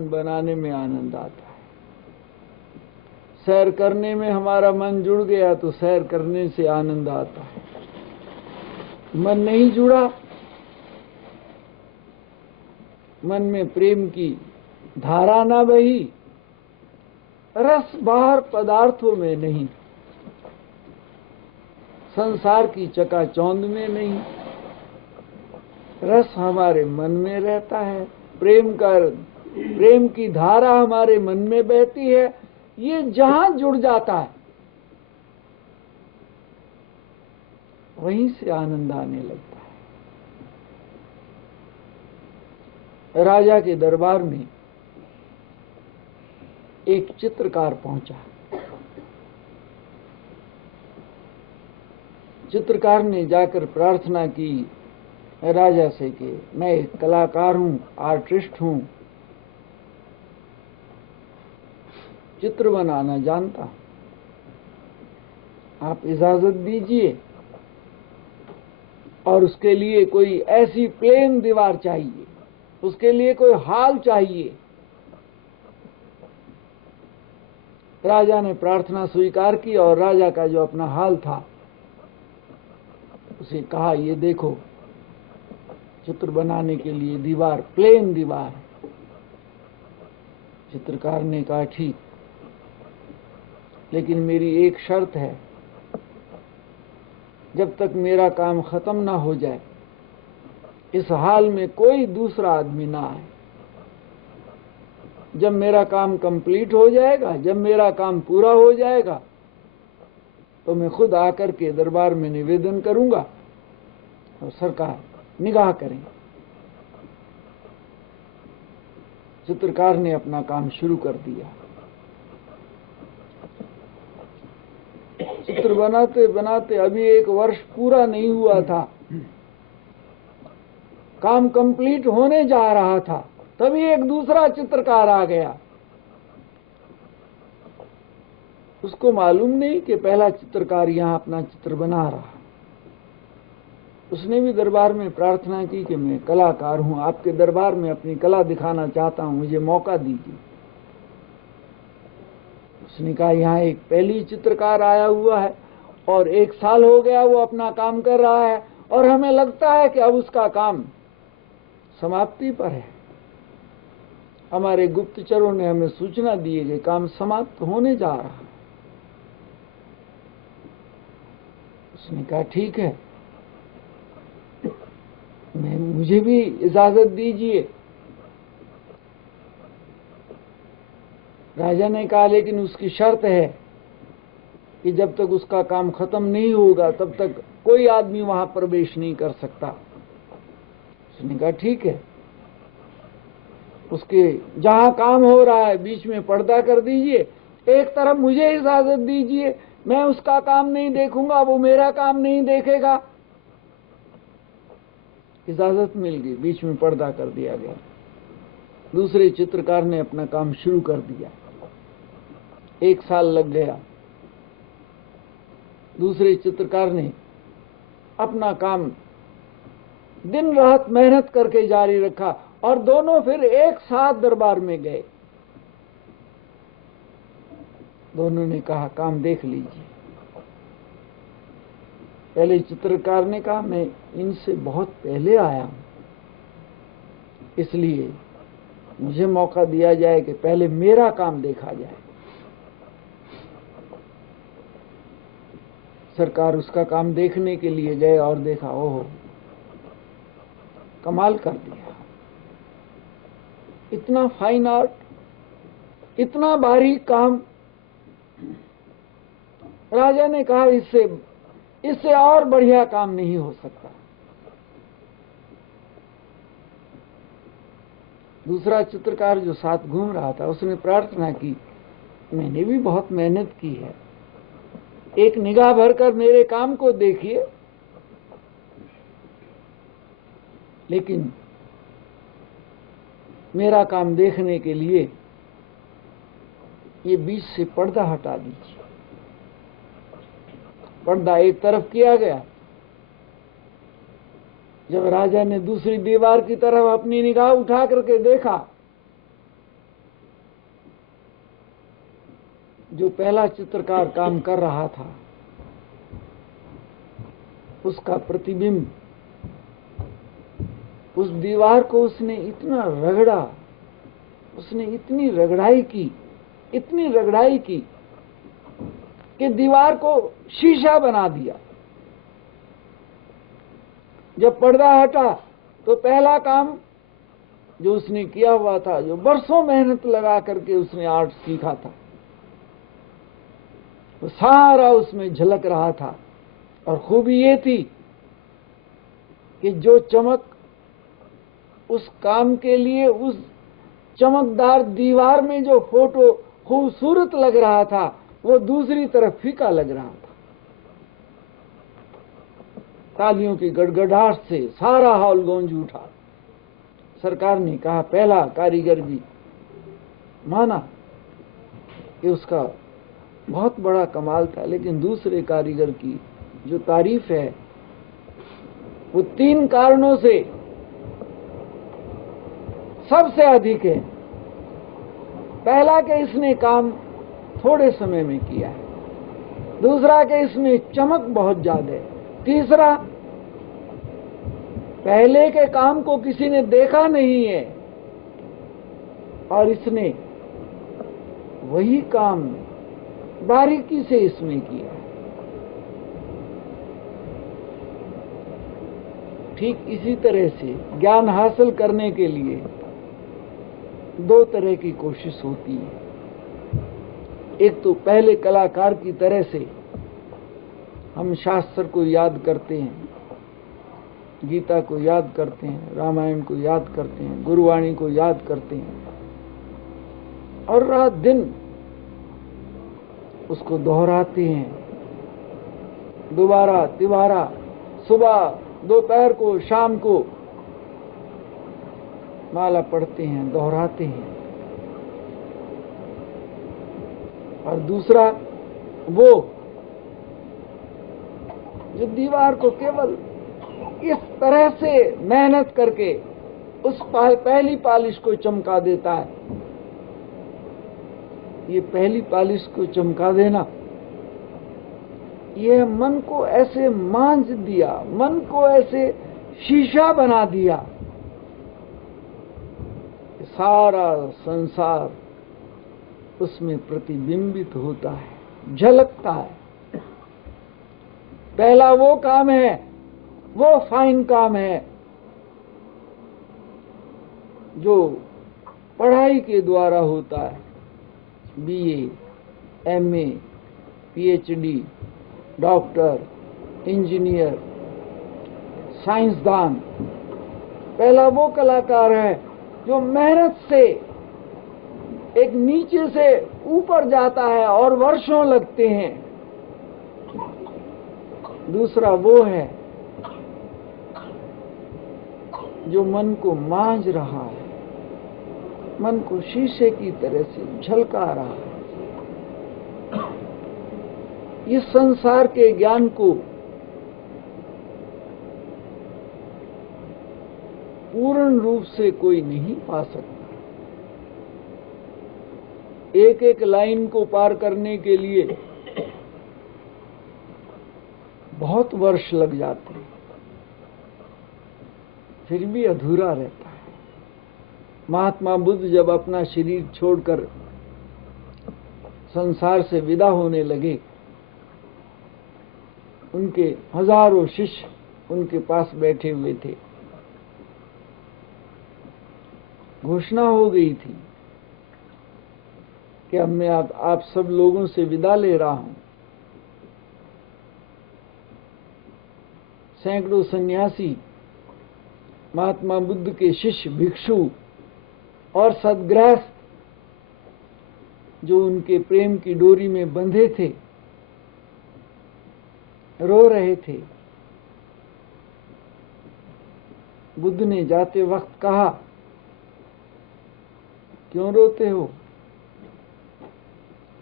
बनाने में आनंद आता है। सैर करने में हमारा मन जुड़ गया तो सैर करने से आनंद आता है। मन नहीं जुड़ा, मन में प्रेम की धारा ना बही, रस बाहर पदार्थों में नहीं, संसार की चकाचौंध में नहीं, रस हमारे मन में रहता है। प्रेम की धारा हमारे मन में बहती है। ये जहां जुड़ जाता है वहीं से आनंद आने लगता है। राजा के दरबार में एक चित्रकार पहुंचा। चित्रकार ने जाकर प्रार्थना की राजा से कि मैं एक कलाकार हूं, आर्टिस्ट हूं, चित्र बनाना जानता हूं, आप इजाजत दीजिए। और उसके लिए कोई ऐसी प्लेन दीवार चाहिए, उसके लिए कोई हाल चाहिए। राजा ने प्रार्थना स्वीकार की और राजा का जो अपना हाल था उसे कहा, ये देखो चित्र बनाने के लिए दीवार, प्लेन दीवार। चित्रकार ने कहा ठीक, लेकिन मेरी एक शर्त है, जब तक मेरा काम खत्म ना हो जाए इस हाल में कोई दूसरा आदमी ना आए। जब मेरा काम कंप्लीट हो जाएगा, जब मेरा काम पूरा हो जाएगा तो मैं खुद आकर के दरबार में निवेदन करूंगा और सरकार निगाह करेंगे। चित्रकार ने अपना काम शुरू कर दिया। चित्र बनाते बनाते अभी 1 वर्ष पूरा नहीं हुआ था, काम कंप्लीट होने जा रहा था, तभी एक दूसरा चित्रकार आ गया। उसको मालूम नहीं कि पहला चित्रकार यहां अपना चित्र बना रहा। उसने भी दरबार में प्रार्थना की कि मैं कलाकार हूं, आपके दरबार में अपनी कला दिखाना चाहता हूं, मुझे मौका दीजिए। उसने कहा, यहां एक पहली चित्रकार आया हुआ है और 1 साल हो गया वो अपना काम कर रहा है और हमें लगता है कि अब उसका काम समाप्ति पर है। हमारे गुप्तचरों ने हमें सूचना दी है कि काम समाप्त होने जा रहा है। उसने कहा ठीक है, मुझे भी इजाजत दीजिए। राजा ने कहा, लेकिन उसकी शर्त है कि जब तक उसका काम खत्म नहीं होगा तब तक कोई आदमी वहां प्रवेश नहीं कर सकता। उसने कहा ठीक है, उसके जहां काम हो रहा है बीच में पर्दा कर दीजिए, एक तरफ मुझे इजाजत दीजिए, मैं उसका काम नहीं देखूंगा, वो मेरा काम नहीं देखेगा। इजाजत मिल गई, बीच में पर्दा कर दिया गया। दूसरे चित्रकार ने अपना काम शुरू कर दिया। 1 साल लग गया। दूसरे चित्रकार ने अपना काम दिन रात मेहनत करके जारी रखा और दोनों फिर एक साथ दरबार में गए। दोनों ने कहा, काम देख लीजिए। पहले चित्रकार ने कहा, मैं इनसे बहुत पहले आया हूं, इसलिए मुझे मौका दिया जाए कि पहले मेरा काम देखा जाए। सरकार उसका काम देखने के लिए गए और देखा, ओहो कमाल कर दिया, इतना फाइन आर्ट, इतना बारीक काम। राजा ने कहा, इससे और बढ़िया काम नहीं हो सकता। दूसरा चित्रकार जो साथ घूम रहा था उसने प्रार्थना की, मैंने भी बहुत मेहनत की है, एक निगाह भरकर मेरे काम को देखिए। लेकिन मेरा काम देखने के लिए ये बीच से पर्दा हटा दीजिए। पर्दा एक तरफ किया गया। जब राजा ने दूसरी दीवार की तरफ अपनी निगाह उठा करके देखा जो पहला चित्रकार काम कर रहा था, उसका प्रतिबिंब, उस दीवार को उसने इतना रगड़ा, उसने इतनी रगड़ाई की कि दीवार को शीशा बना दिया। जब पर्दा हटा तो पहला काम जो उसने किया हुआ था, जो बरसों मेहनत लगा करके उसने आर्ट सीखा था, वो सारा उसमें झलक रहा था। और खूबी ये थी कि जो चमक उस काम के लिए उस चमकदार दीवार में जो फोटो खूबसूरत लग रहा था, वो दूसरी तरफ फीका लग रहा था। तालियों की गड़गड़ाहट से सारा हॉल गूंज उठा। सरकार ने कहा, पहला कारीगर भी माना कि उसका बहुत बड़ा कमाल था, लेकिन दूसरे कारीगर की जो तारीफ है वो 3 कारणों से सबसे अधिक है। पहला कि इसने काम थोड़े समय में किया है, दूसरा कि इसमें चमक बहुत ज्यादा है, तीसरा पहले के काम को किसी ने देखा नहीं है और इसने वही काम बारीकी से इसमें किया है। ठीक इसी तरह से ज्ञान हासिल करने के लिए 2 तरह की कोशिश होती है। एक तो पहले कलाकार की तरह से हम शास्त्र को याद करते हैं, गीता को याद करते हैं, रामायण को याद करते हैं, गुरुवाणी को याद करते हैं और रात दिन उसको दोहराते हैं, दोबारा तिबारा, सुबह दोपहर को शाम को माला पढ़ते हैं, दोहराते हैं। और दूसरा वो जो दीवार को केवल इस तरह से मेहनत करके उस पहली पालिश को चमका देता है। ये पहली पालिश को चमका देना, यह मन को ऐसे मांझ दिया, मन को ऐसे शीशा बना दिया, सारा संसार उसमें प्रतिबिंबित होता है, झलकता है। पहला वो काम है, वो फाइन काम है जो पढ़ाई के द्वारा होता है। BA, MA, PhD, doctor, engineer, साइंसदान। पहला वो कलाकार है जो मेहनत से एक नीचे से ऊपर जाता है और वर्षों लगते हैं। दूसरा वो है जो मन को मांझ रहा है, मन को शीशे की तरह से झलका रहा है। इस संसार के ज्ञान को पूर्ण रूप से कोई नहीं पा सकता। एक एक लाइन को पार करने के लिए बहुत वर्ष लग जाते हैं, फिर भी अधूरा रहता है। महात्मा बुद्ध जब अपना शरीर छोड़कर संसार से विदा होने लगे, उनके हजारों शिष्य उनके पास बैठे हुए थे। घोषणा हो गई थी कि अब मैं आप सब लोगों से विदा ले रहा हूं। सैकड़ों सन्यासी, महात्मा बुद्ध के शिष्य, भिक्षु और सद्गृहस्थ जो उनके प्रेम की डोरी में बंधे थे, रो रहे थे। बुद्ध ने जाते वक्त कहा, क्यों रोते हो?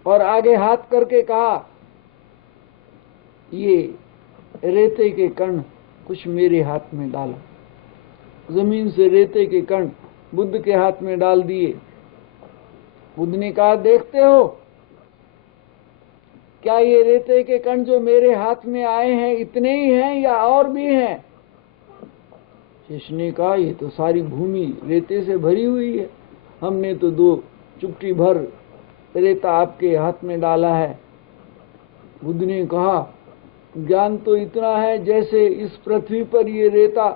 और आगे हाथ करके कहा, ये रेते के कण कुछ मेरे हाथ में डालो। जमीन से रेते के कण बुद्ध के हाथ में डाल दिए। बुद्ध ने कहा, देखते हो क्या ये रेते के कण जो मेरे हाथ में आए हैं इतने ही हैं या और भी हैं? शेष ने कहा, ये तो सारी भूमि रेते से भरी हुई है, हमने तो 2 चुटकी भर रेता आपके हाथ में डाला है। बुद्ध ने कहा, ज्ञान तो इतना है जैसे इस पृथ्वी पर ये रेता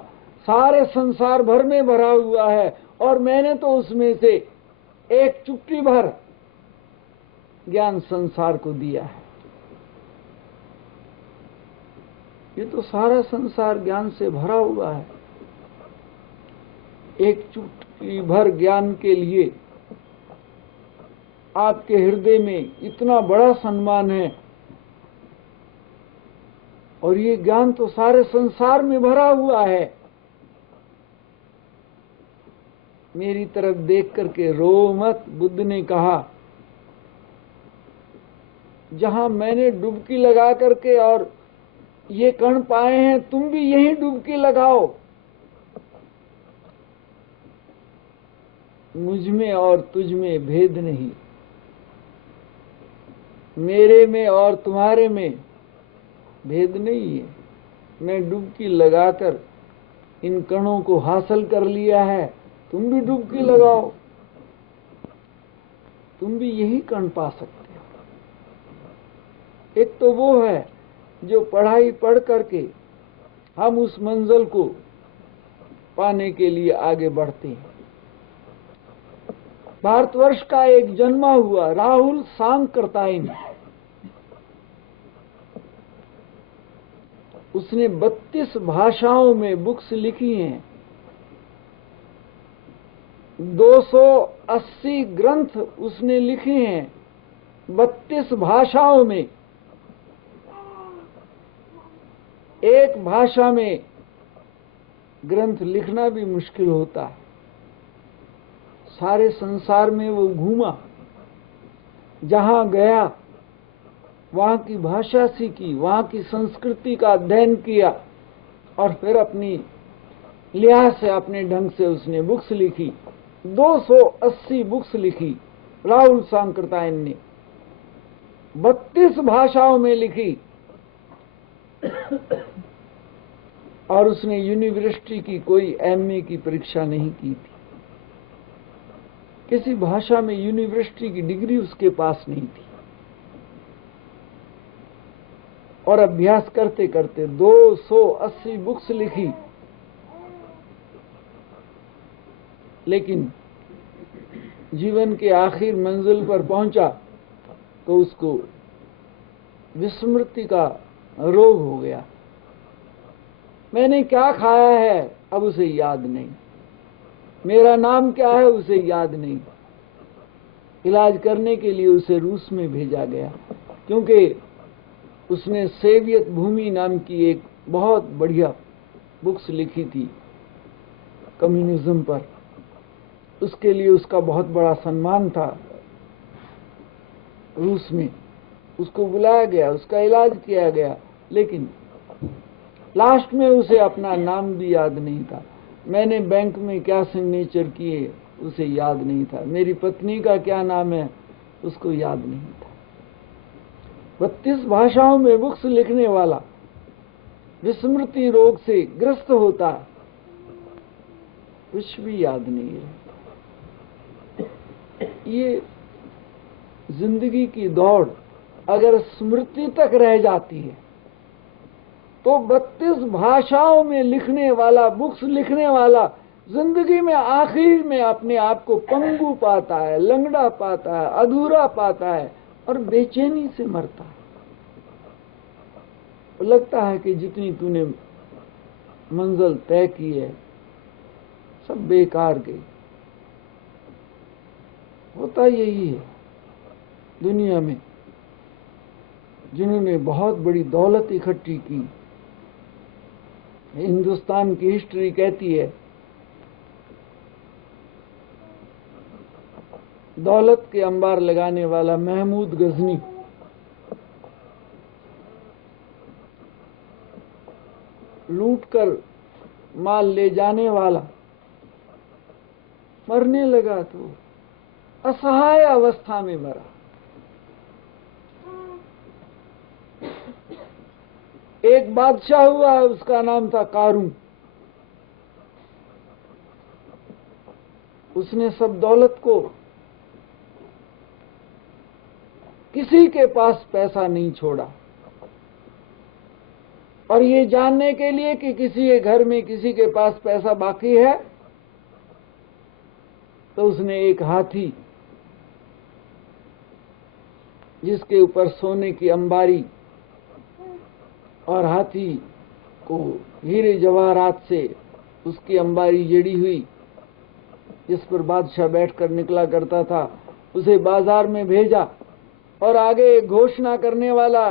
सारे संसार भर में भरा हुआ है, और मैंने तो उसमें से 1 चुटकी भर ज्ञान संसार को दिया है। ये तो सारा संसार ज्ञान से भरा हुआ है। 1 चुटकी भर ज्ञान के लिए आपके हृदय में इतना बड़ा सम्मान है, और ये ज्ञान तो सारे संसार में भरा हुआ है। मेरी तरफ देख करके रो मत। बुद्ध ने कहा, जहां मैंने डुबकी लगा करके और ये कण पाए हैं, तुम भी यहीं डुबकी लगाओ। मुझ में और तुझ में भेद नहीं, मेरे में और तुम्हारे में भेद नहीं है। मैं डुबकी लगाकर इन कणों को हासिल कर लिया है, तुम भी डुबकी लगाओ, तुम भी यही कण पा सकते हो। एक तो वो है जो पढ़ाई पढ़ करके हम उस मंजिल को पाने के लिए आगे बढ़ते हैं। भारतवर्ष का एक जन्मा हुआ राहुल सांकृत्यायन, उसने 32 भाषाओं में बुक्स लिखी हैं, 280 ग्रंथ उसने लिखे हैं 32 भाषाओं में। एक भाषा में ग्रंथ लिखना भी मुश्किल होता है। सारे संसार में वो घूमा, जहां गया वहां की भाषा सीखी, वहां की संस्कृति का अध्ययन किया, और फिर अपनी लिहाज से अपने ढंग से उसने बुक्स लिखी। 280 बुक्स लिखी राहुल सांकृत्यायन ने, 32 भाषाओं में लिखी। और उसने यूनिवर्सिटी की कोई एमए की परीक्षा नहीं की थी, किसी भाषा में यूनिवर्सिटी की डिग्री उसके पास नहीं थी। और अभ्यास करते करते 280 बुक्स लिखी, लेकिन जीवन के आखिर मंजिल पर पहुंचा तो उसको विस्मृति का रोग हो गया। मैंने क्या खाया है अब उसे याद नहीं, मेरा नाम क्या है उसे याद नहीं। इलाज करने के लिए उसे रूस में भेजा गया, क्योंकि उसने सोवियत भूमि नाम की एक बहुत बढ़िया बुक्स लिखी थी कम्युनिज्म पर। उसके लिए उसका बहुत बड़ा सम्मान था। रूस में उसको बुलाया गया, उसका इलाज किया गया, लेकिन लास्ट में उसे अपना नाम भी याद नहीं था। मैंने बैंक में क्या सिग्नेचर किए उसे याद नहीं था, मेरी पत्नी का क्या नाम है उसको याद नहीं था। 32 भाषाओं में बुक्स लिखने वाला विस्मृति रोग से ग्रस्त होता, कुछ भी याद नहीं रहता। ये जिंदगी की दौड़ अगर स्मृति तक रह जाती है तो 32 भाषाओं में लिखने वाला, बुक्स लिखने वाला जिंदगी में आखिर में अपने आप को पंगु पाता है, लंगड़ा पाता है, अधूरा पाता है और बेचैनी से मरता है। लगता है कि जितनी तूने मंजिल तय की है सब बेकार गई। होता यही है दुनिया में, जिन्होंने बहुत बड़ी दौलत इकट्ठी की। हिंदुस्तान की हिस्ट्री कहती है दौलत के अंबार लगाने वाला महमूद गजनी लूटकर माल ले जाने वाला मरने लगा तो असहाय अवस्था में मरा। एक बादशाह हुआ, उसका नाम था कारून। उसने सब दौलत को, किसी के पास पैसा नहीं छोड़ा, और ये जानने के लिए कि किसी के घर में किसी के पास पैसा बाकी है, तो उसने एक हाथी, जिसके ऊपर सोने की अंबारी और हाथी को हीरे जवाहरात से उसकी अंबारी जड़ी हुई, जिस पर बादशाह बैठकर निकला करता था, उसे बाजार में भेजा। और आगे एक घोषणा करने वाला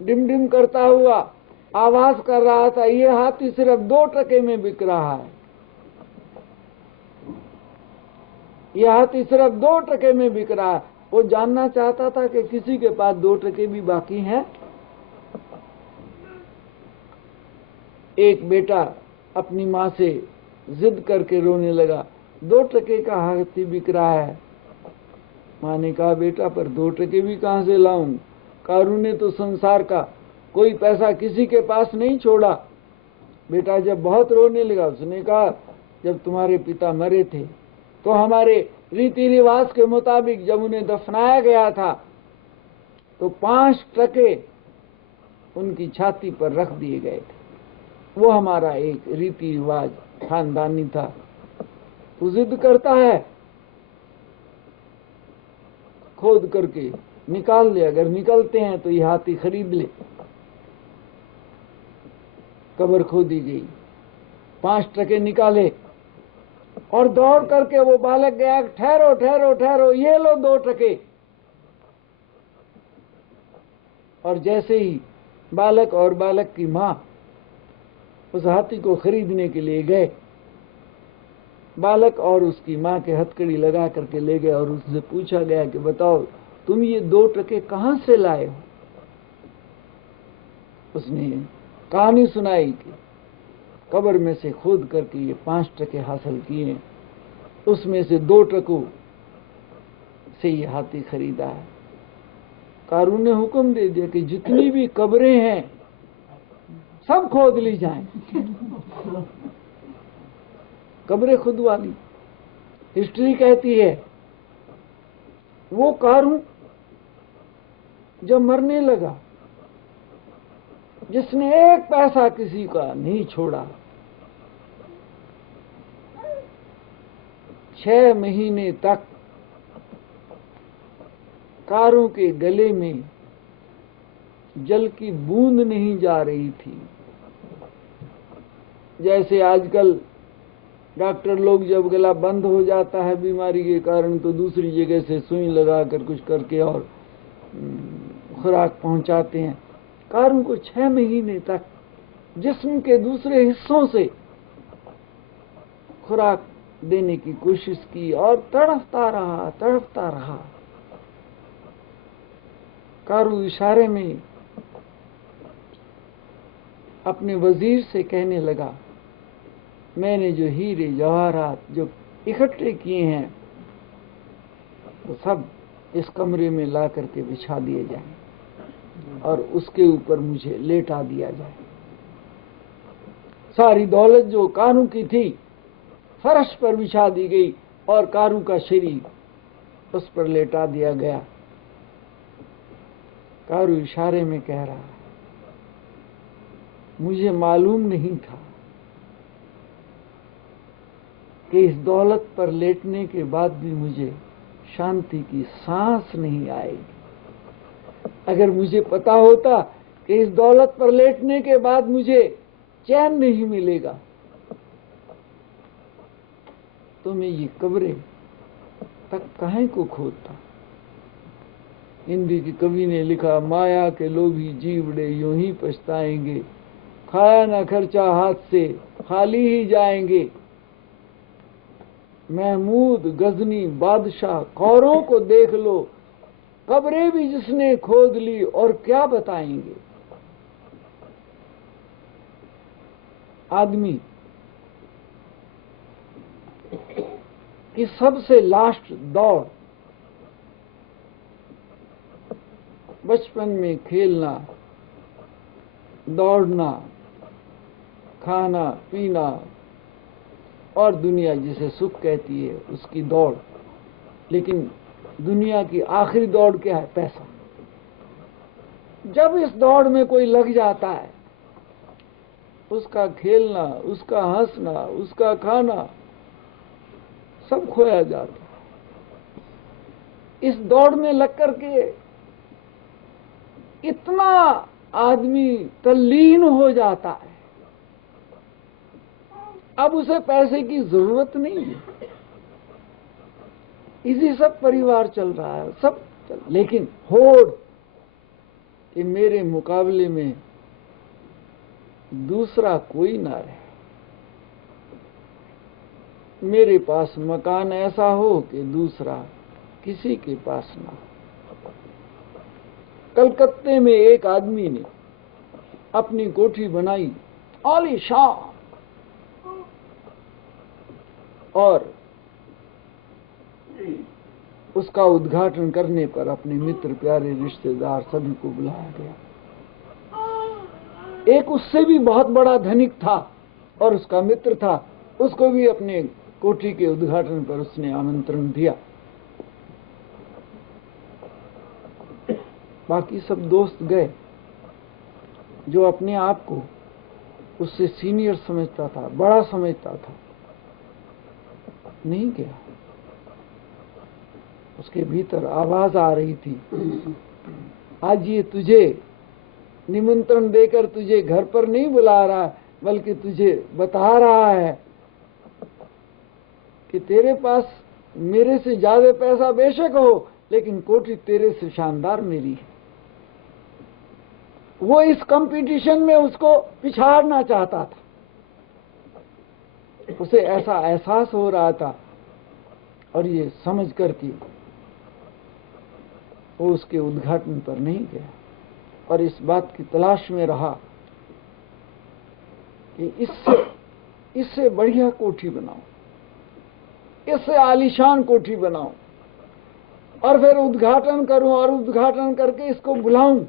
डिम डिम करता हुआ आवाज कर रहा था, ये हाथी सिर्फ 2 टके में बिक रहा है, ये हाथी सिर्फ 2 टके में बिक रहा है। वो जानना चाहता था कि किसी के पास 2 टके भी बाकी हैं। एक बेटा अपनी माँ से जिद करके रोने लगा, 2 टके का हाथी बिक रहा है। माँ ने कहा, बेटा पर 2 टके भी कहां से लाऊं? कारून ने तो संसार का कोई पैसा किसी के पास नहीं छोड़ा। बेटा जब बहुत रोने लगा, उसने कहा, जब तुम्हारे पिता मरे थे तो हमारे रीति रिवाज के मुताबिक जब उन्हें दफनाया गया था तो 5 टके उनकी छाती पर रख दिए गए थे। वो हमारा एक रीति रिवाज खानदानी था। तू जिद करता है, खोद करके निकाल ले, अगर निकलते हैं तो ये हाथी खरीद ले। कब्र खोदी गई, 5 टके निकाले, और दौड़ करके वो बालक गया, ठहरो ठहरो ठहरो, ये लो 2 टके। और जैसे ही बालक और बालक की मां उस हाथी को खरीदने के लिए गए, बालक और उसकी मां के हथकड़ी लगा करके ले गए, और उससे पूछा गया कि बताओ तुम ये 2 टके कहां से लाए हो? उसने कहानी सुनाई कि कब्र में से खोद करके ये 5 टके हासिल किए, उसमें से 2 टकों से ये हाथी खरीदा है। कारून ने हुक्म दे दिया कि जितनी भी कब्रें हैं सब खोद ली जाएं। कब्रें खुदवा ली। हिस्ट्री कहती है वो कारून जब मरने लगा, जिसने एक पैसा किसी का नहीं छोड़ा, 6 महीने तक कारों के गले में जल की बूंद नहीं जा रही थी। जैसे आजकल डॉक्टर लोग जब गला बंद हो जाता है बीमारी के कारण तो दूसरी जगह से सुई लगाकर कुछ करके और खुराक पहुंचाते हैं, कारों को 6 महीने तक जिस्म के दूसरे हिस्सों से खुराक देने की कोशिश की और तड़पता रहा। कारू इशारे में अपने वजीर से कहने लगा, मैंने जो हीरे जवाहरात जो इकट्ठे किए हैं वो सब इस कमरे में ला करके बिछा दिए जाएं और उसके ऊपर मुझे लेटा दिया जाए। सारी दौलत जो कारू की थी फर्श पर बिछा दी गई और कारू का शरीर उस पर लेटा दिया गया। कारू इशारे में कह रहा, मुझे मालूम नहीं था कि इस दौलत पर लेटने के बाद भी मुझे शांति की सांस नहीं आएगी। अगर मुझे पता होता कि इस दौलत पर लेटने के बाद मुझे चैन नहीं मिलेगा तो मैं ये कब्रें तक काहे को खोदता। हिंदी की कवि ने लिखा, माया के लोभी जीवड़े यूं ही पछताएंगे, खाया ना खर्चा हाथ से खाली ही जाएंगे। महमूद गजनी बादशाह कौरों को देख लो, कब्रें भी जिसने खोद ली और क्या बताएंगे। आदमी की सबसे लास्ट दौड़ बचपन में खेलना, दौड़ना, खाना पीना और दुनिया जिसे सुख कहती है उसकी दौड़। लेकिन दुनिया की आखिरी दौड़ क्या है? पैसा। जब इस दौड़ में कोई लग जाता है, उसका खेलना, उसका हंसना, उसका खाना सब खोया जाता है। इस दौड़ में लग करके इतना आदमी तल्लीन हो जाता है, अब उसे पैसे की जरूरत नहीं है। इसी सब परिवार चल रहा है, सब लेकिन होड़ कि मेरे मुकाबले में दूसरा कोई ना रहे, मेरे पास मकान ऐसा हो कि दूसरा किसी के पास ना हो। कलकत्ते में एक आदमी ने अपनी कोठी बनाई आलीशान, और उसका उद्घाटन करने पर अपने मित्र, प्यारे रिश्तेदार सभी को बुलाया गया। एक उससे भी बहुत बड़ा धनिक था और उसका मित्र था, उसको भी अपने कोठी के उद्घाटन पर उसने आमंत्रण दिया। बाकी सब दोस्त गए। जो अपने आप को उससे सीनियर समझता था, बड़ा समझता था, नहीं गया। उसके भीतर आवाज आ रही थी, आज ये तुझे निमंत्रण देकर तुझे घर पर नहीं बुला रहा, बल्कि तुझे बता रहा है कि तेरे पास मेरे से ज्यादा पैसा बेशक हो, लेकिन कोठी तेरे से शानदार मेरी है। वो इस कंपटीशन में उसको पिछाड़ना चाहता था। उसे ऐसा एहसास हो रहा था, और ये समझ करके वो उसके उद्घाटन पर नहीं गया और इस बात की तलाश में रहा कि इससे बढ़िया कोठी बनाओ, इससे आलीशान कोठी बनाओ, और फिर उद्घाटन करूं और उद्घाटन करके इसको बुलाऊं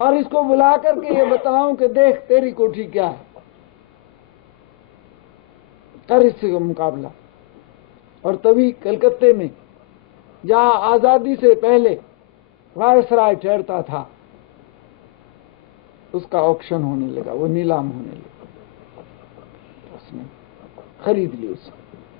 और इसको बुला करके ये बताऊं कि देख तेरी कोठी क्या है, कर इससे मुकाबला। और तभी कलकत्ते में, जहां आजादी से पहले वायसराय ठहरता था, उसका ऑक्शन होने लगा, वो नीलाम होने लगा, उसने खरीद ली उसे।